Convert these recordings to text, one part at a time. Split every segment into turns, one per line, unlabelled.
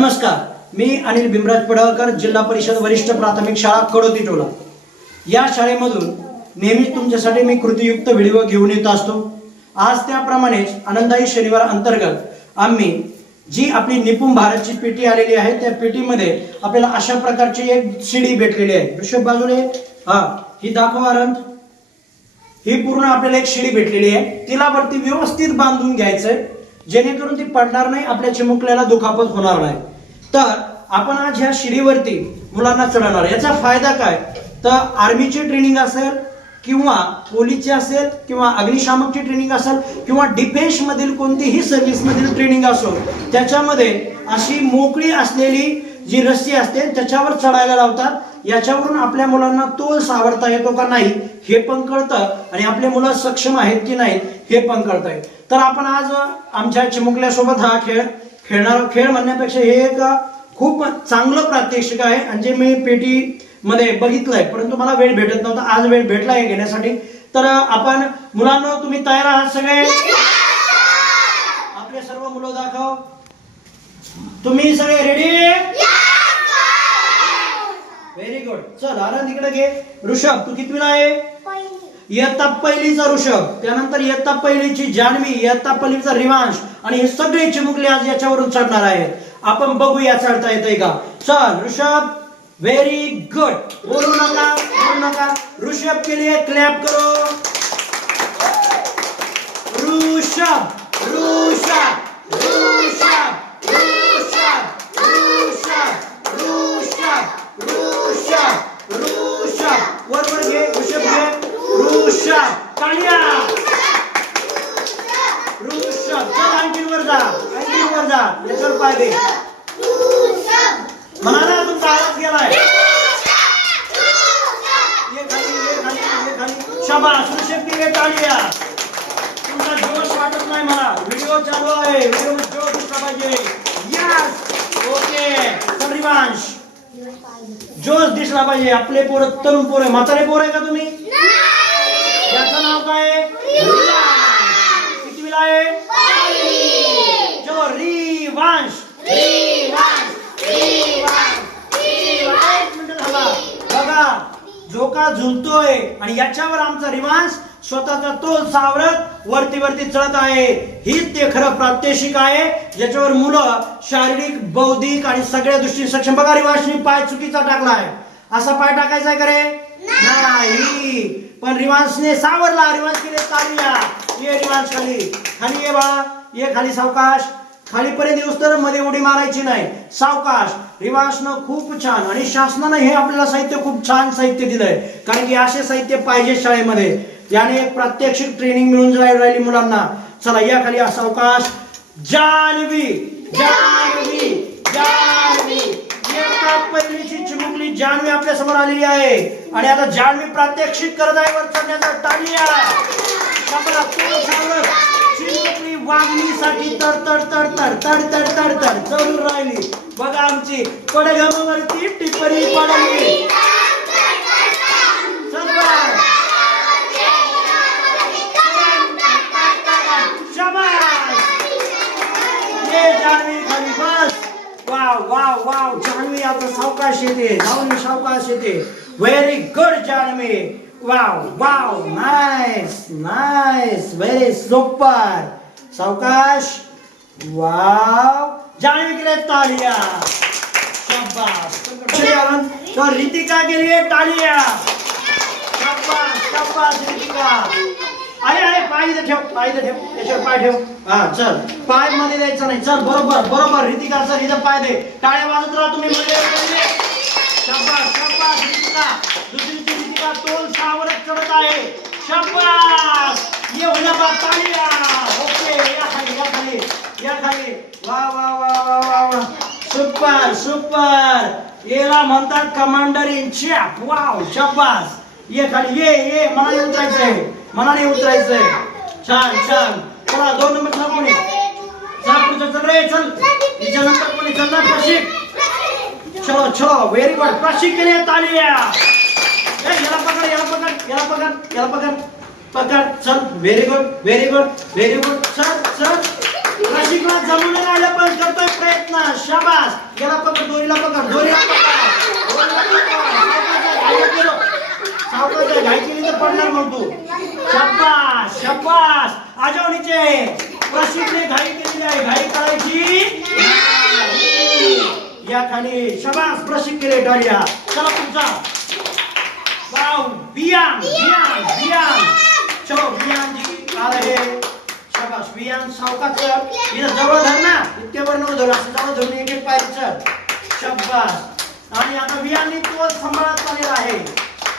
नमस्कार. मी अनिल भीमराज पडळकर जिल्हा परिषद वरिष्ठ प्राथमिक शाळा कडोती टोला. या शाळेमधून नेहमीच तुमच्यासाठी मी कृतीयुक्त व्हिडिओ घेऊन येत असतो. आज त्याप्रमाणेच आनंदाई शनिवार अंतर्गत आम्ही जी आपली निपुण भारतची पेटी आलेली आहे त्या पेटीमध्ये आपल्याला अशा प्रकारची एक शिडी भेटलेली आहे. ऋषभ बाजूने हा ही दाखवा अरंत ही पूर्ण आपल्याला एक शिडी भेटलेली आहे. तिला वरती व्यवस्थित बांधून घ्यायचंय. जेणेकरून ती पडणार नाही आपल्या चिमुकल्याला दुखापत होणार नाही. तर आपण आज ह्या शिडीवरती मुलांना चढवणार. याचा फायदा काय? तर आर्मीची ट्रेनिंग असेल किंवा पोलीसची असेल किंवा अग्निशामकची ट्रेनिंग असेल किंवा डिफेन्समधील कोणतीही सर्व्हिसमधील ट्रेनिंग असो त्याच्यामध्ये अशी मोकळी असलेली जी रस्सी असते त्याच्यावर चढायला लावतात. याच्यावरून आपल्या मुलांना तोल सावरता येतो का नाही हे पण कळतं. आणि आपले मुलं सक्षम आहेत की नाहीत हे पण कळतंय तर आपण आज आमच्या चिमुकल्यासोबत हा खेळ खेळणार खेळ म्हणण्यापेक्षा हे एक खूप चांगलं प्रात्यक्षिक आहे. आणि जे मी पेटी मध्ये बघितलंय परंतु मला वेळ भेटत नव्हता. आज वेळ भेटला आहे घेण्यासाठी. तर आपण मुलांना तुम्ही तयार आहात सगळे? आपले सर्व मुलं दाखव. तुम्ही सगळे रेडी व्हेरी गुड चल आनंद इकडे घे. ऋषभ तू कितवीला आहे? इयत्ता पहिलीचा ऋषभ त्यानंतर इयत्ता पहिलीची जान्हवी इयत्ता पहिलीचा रिवांश आणि हे सगळे चिमुकले आज याच्यावरून चढणार आहेत. आपण बघूया चढता येतंय का? चल ऋषभ व्हेरी गुड बोलू नका बोलू नका. ऋषभ के लिए क्लॅप करो. ऋषभ ऋषभ ऋषभ ऋषभ ऋषभ ऋषभ ऋषभ वर वर घे ऋषभ घे ऋषभ कालिया ऋषभ चल आणखी वर जा आणखी वर जा याच्यावर पाय दे म्हणा ना तुमचा आवाज गेलाय ये खाली ये खाली ये खाली शाबास ऋषभ के लिए टाळिया तुमचा जोश वाटत नाही मला व्हिडिओ चालू आहे. व्हिडिओ जोश दिसला पाहिजे. यस ओके चल रिवांश जोश दिसला पाहिजे. आपले पोर तरुण पोर आहे. म्हातारे पोर आहे का तुम्ही? याचं नाव काय आहे? रिवांश. कितवीला आहे? चलो रिवांश बघा जो का झुलतोय आणि याच्यावर आमचा रिवांश स्वतःचा तोल सावरत वरती वरती चढत आहे. हीच ते खरं प्रात्यक्षिक आहे. ज्याच्यावर मुलं शारीरिक बौद्धिक आणि सगळ्या दृष्टीने सक्षम. बघा रिवांशनी पाय चुकीचा टाकलाय. असा पाय टाकायचा आहे का रे? नाही. पण रिवांशने सावरला. रिवांश केले चालूया ये रिवांश खाली. खाली ये बाळा. ये खाली सावकाश. खालीपर्यंत येऊस तर मध्ये उडी मारायची नाही. सावकाश. रिवासनं खूप छान आणि शासनानं हे आपल्याला साहित्य खूप छान साहित्य दिलंय. कारण की असे साहित्य पाहिजे शाळेमध्ये. याने एक प्रात्यक्षिक ट्रेनिंग मिळून जायला राहिली मुलांना. चला या खाली असा अवकाश. जानवी जानवी जानवी पहिलीची चिमुकली जानवी आपल्यासमोर आलेली आहे. आणि आता जानवी प्रात्यक्षिक करत आहे वर चढण्याचा टाळिया. कमला चिमुकली वागणीसाठी तर तर तर तर तर तर तर तर चढून राहिली. बघा आमची पडगमावरती टिप्पणी पडली. आता सावकाश येते जाऊन सावकाश येते very good Janvi wow wow nice nice very super सावकाश वाव जानवी के लिए तालिया शाबाश तो रितिका के लिए तालिया शाबाश शाबाश रितिका अरे अरे पाय इथं ठेव पाय इथं ठेव त्याच्यावर पाय ठेव. हा चल. पायमध्ये द्यायचं नाही. चल बरोबर बरोबर. रितिका सर इथं पाय दे. टाळ्या वाजत राहा तुम्ही मध्ये मध्ये. शाबास शाबास रितिका. दुसरीची रितिका तोल सावरत चढत आहे. शाबास. ये होण्या बा तालिया ओके या खाली या खाली या खाली. वा वा वा वा वा वा. Super super. याला म्हणतात कमांडर इन चीफ वाव शाबास. ये खाली ये ये मला उतरायचंय मला मनाने उतरायचंय. छान छान. चला दोन नंबर चला कोणी? चला पुढचं चल रे चल. तिच्यानंतर कोणी चल ना प्रशिक. चलो चलो व्हेरी गुड प्रशिक केली तालिया. याला पकड याला पकड याला पकड याला पकड. पकड. चल. Very good very good very good चल चल. प्रशिकला जमून राहिलं पण करतोय प्रयत्न. शाबास याला पकड दोरीला पकड दोरीला पकड दोरीला पकड. सावकाश आहे, घाई केलो. सावकाश आहे, घाई केली तर पडणार मग तू शब्बास आजवणीचे प्रशिक्षणे घाई केलेली आहे. घाई करायची या खाली शबास प्रशिक्षण केले चला तुमचा. वाव बियान बियान बियान चलो बियान जी आ रहे शाबास बियान सावकाश इथं जवळ धर ना. इतके वर धरू असं जवळ धरून एक एक पाय चल आणि आता बियाननी तो सांभाळत आलेला आहे.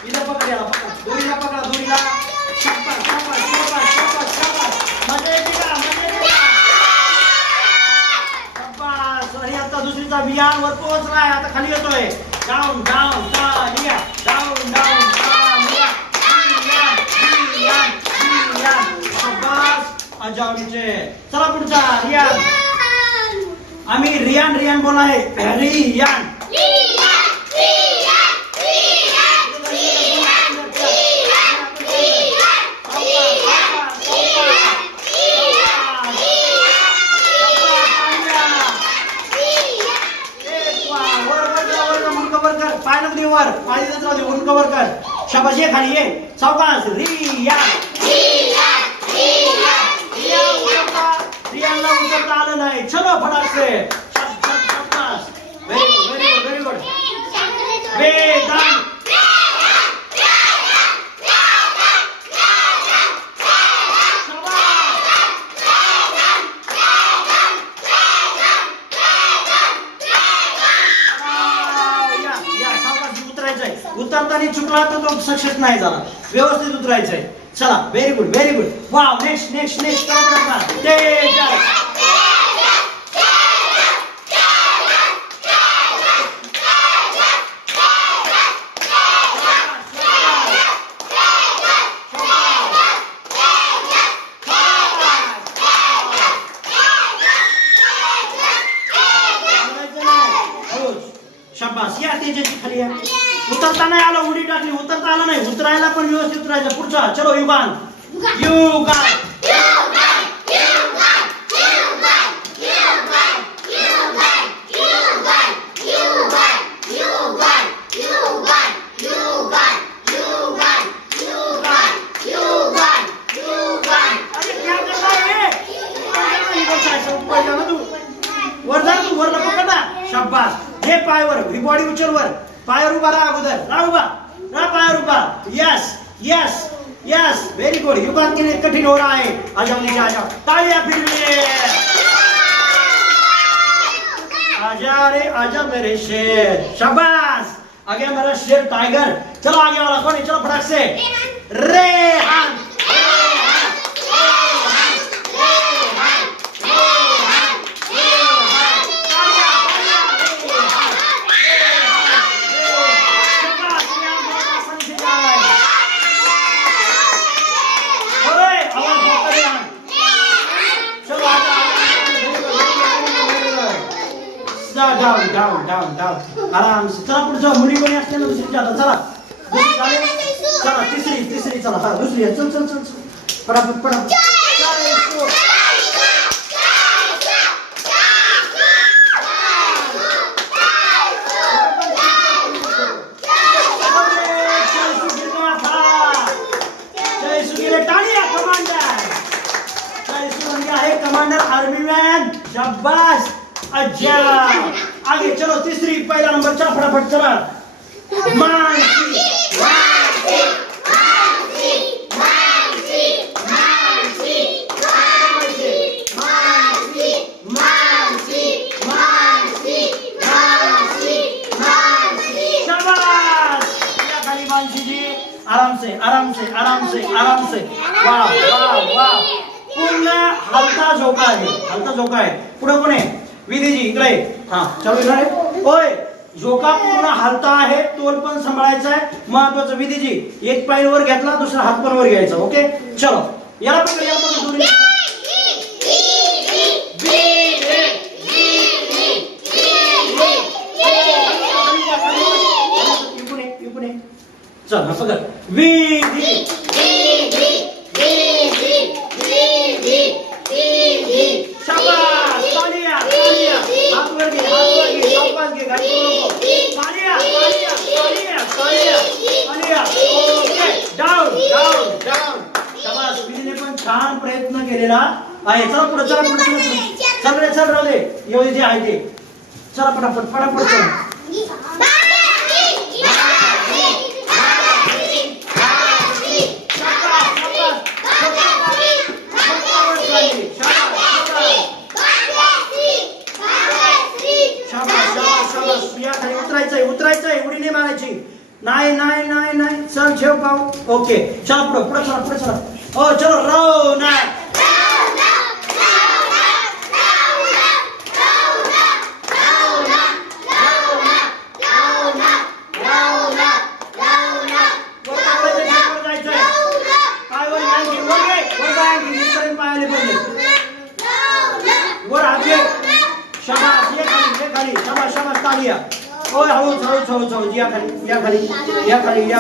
इथं पकड याला पकड दोरीला पकडा दोरीला. शाबास शाबास शाबास शाबास शाबास. मजा येते का? मजा येते का? शाबास. आणि आता दुसरीचा वर पोहोचलाय आता खाली येतोय. डाऊन डाऊन डाऊन या. डाऊन डाऊन या. अजावणीचे चला पुढचा. रियान. आम्ही रियान रियान बोला आहे. रियान. पाय पाणी दे देत राहू दे वरून कव्हर कर. शाबास ये खाली ये सावकाश रिया रिया उतरता. रियाला उतरता आलं नाही. चलो फटाक से शाब- शाब- शाबास very good very good very good Vedant या या सावकाश उतरायचंय उतरताना चुकला तर तो सक्सेस नाही झाला. व्यवस्थित उतरायचंय. चला व्हेरी गुड व्हेरी गुड वा नेक्स्ट नेक्स्ट नेक्स्ट तेजस बोलायचं नाही. रोज. शाबास या तेजाची खाली या उतरता नाही आलं उडी टाकली उतरता आलं नाही उतरायला पण व्यवस्थित राहायचं. पुढचा. चलो युगान. युगान. अरे हे पायवर. बॉडी उचल वर पायावर उभा राहा अगोदर. राहा उभा. राहा पायावर उभा. Yes yes yes very good Yugan के लिए कठिन हो रहा है. आ जाओ नीचे आ जाओ. तालियां फिर लिए आजा रे आजा मेरे शेर. शाबाश. आगे मेरा शेर टाइगर चलो आगे वाला कौन है चलो फटाक से. रेहान शाबाश, रेहान बहुत आसानी से जा रहा है ओए, आवाज बहुत कर रेहान चलो आजा डाऊन डाऊन डाऊन डाऊन आराम चला पुढचं मुली कोणी असते ना दुसरी चला चालेल? चला तिसरी तिसरी चला हा दुसरी. चल चल चल चल पटापट पटापट चालेल, सो. अरे, जय सुगिरनाथा. जय सुगिरे टाळिया कमांडर जय सुगंधी आहे कमांडर आर्मी मॅन शाबाश अच्छा आगे चलो तीसरी पहिला नंबर चला फटाफट चला मानसी आराम से आराम से आराम से आराम से वाह वाह वाह पूर्ण हलता झोका आहे हलता झोका आहे पुढे कोण आहे विधीजी इकडे हा चलो इकडे ओय झोका पूर्ण हलता आहे तोल पण सांभाळायचा आहे. महत्वाचं विधीजी एक पाय वर घेतला दुसरा हात पण वर घ्यायचा ओके? चलो याला पण याला पण दोन्ही इकडे इकडे चल हा पकड विधी शाबास केलेला आहे चला पुढे चला पुढे चला चल रे चल रे एवढे जे आहे ते. चला पटापट पटापट चला. उतरायचंय उतरायचंय उडी नाही मारायची. नाही नाही नाही नाही. चल ठेव पाहू. ओके. चला पुढे पुढे चला पुढे चला. हो चलो राव नाही वर पावलायचं, वर जायचंय. पाय वर आणखी, वर घे, वर जाय आणखी, इथपर्यंत पाय आले पाहिजे. वर हात घे. शाबास, ये खाली, ये खाली. शाबास, शाबास, ताली या. ओय, हळूच, हळूच, हळूच, हळूच. या खाली, या खाली, या खाली, या.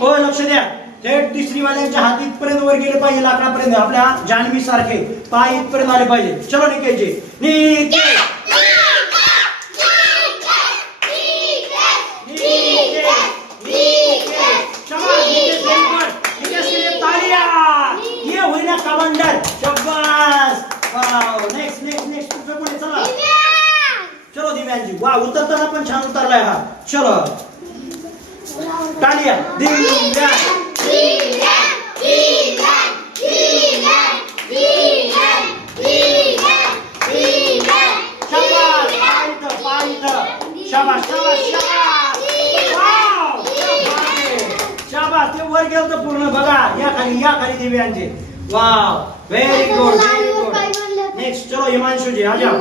हो लक्ष द्या. थेट तिसरी हात इथपर्यंत वर गेले पाहिजे लाकडापर्यंत आपल्या जान्हवी सारखे पाय इथपर्यंत आले पाहिजे चलो निकेचे निके निके Wow, very good, very good. Next, चलो हिमांशु जी आ जाओ।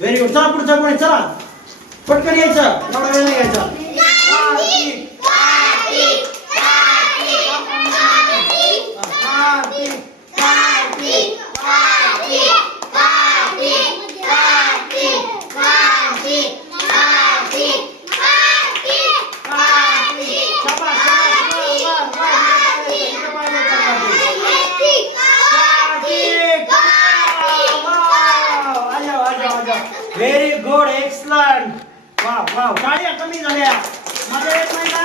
व्हेरी गुड चला पुढचा कोणी चला. पटकन यायचं. एवढा वेळ नाही यायचा कार्तिक कार्तिक कार्तिक शाबास शाबास वा वा वा इकडे पाहिजे, इकडे पाहिजे, कार्तिक वाव आ जाओ आ जाओ आ जाओ very good excellent wow wow टाळ्या कमी झाल्या. मजा येत नाही का?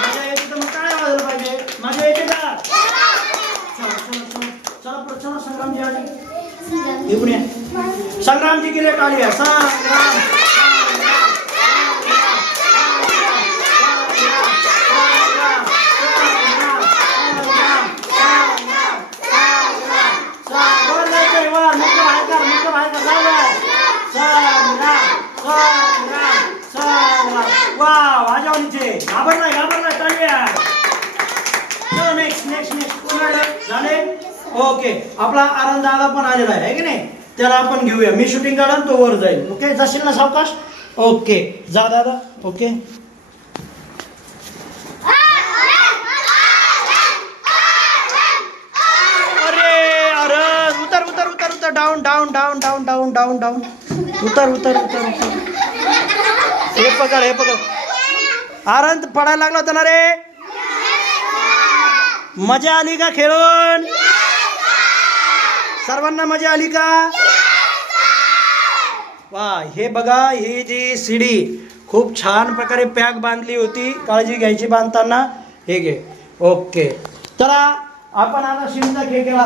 मजा येते तर मग काय वाजलं पाहिजे. मजा येते का चला चला चला. चला पुढे चला संग्रामजी आले. या. संग्रामजी गेले टाळ्या संग्राम. वाव घाबरलाय घाबरलाय चालूया नेक्स्ट नेक्स्ट नेक्स्ट कोण आलं झाले? ओके आपला आनंद दादा पण आलेला आहे की नाही? त्याला आपण घेऊया. मी शूटिंग काढन तो वर जाईल. ओके जाशील ना सावकाश? ओके जा दादा. ओके अरे अरे उतर उतर उतर उतर. Down down down down down down down उतर उतर उतर उतर. हे पकड हे पकड. आरंत पडायला लागला होता ना रे? मजा आली का खेळून? सर्वांना मजा आली का? वा हे बघा ही जी सीडी खूप छान प्रकारे पॅक बांधली होती. काळजी घ्यायची बांधताना. हे घे. ओके. चला आपण आता शिमचा खेळ केला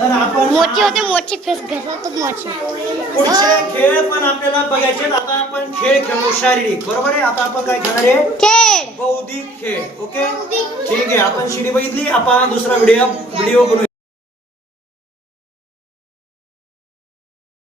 मोठी होते मोठी फेस घसरतच मोठी.
पुढचे खेळ पण आपल्याला बघायचे. आता आपण खेळ खेळू शारीरिक. बरोबर आहे? आता आपण काय खेळणार आहे?
खेळ.
बौद्धिक खेळ. ओके? ठीक आहे. आपण शिडी बघितली. आपण दुसरा व्हिडिओ व्हिडिओ बनवूया.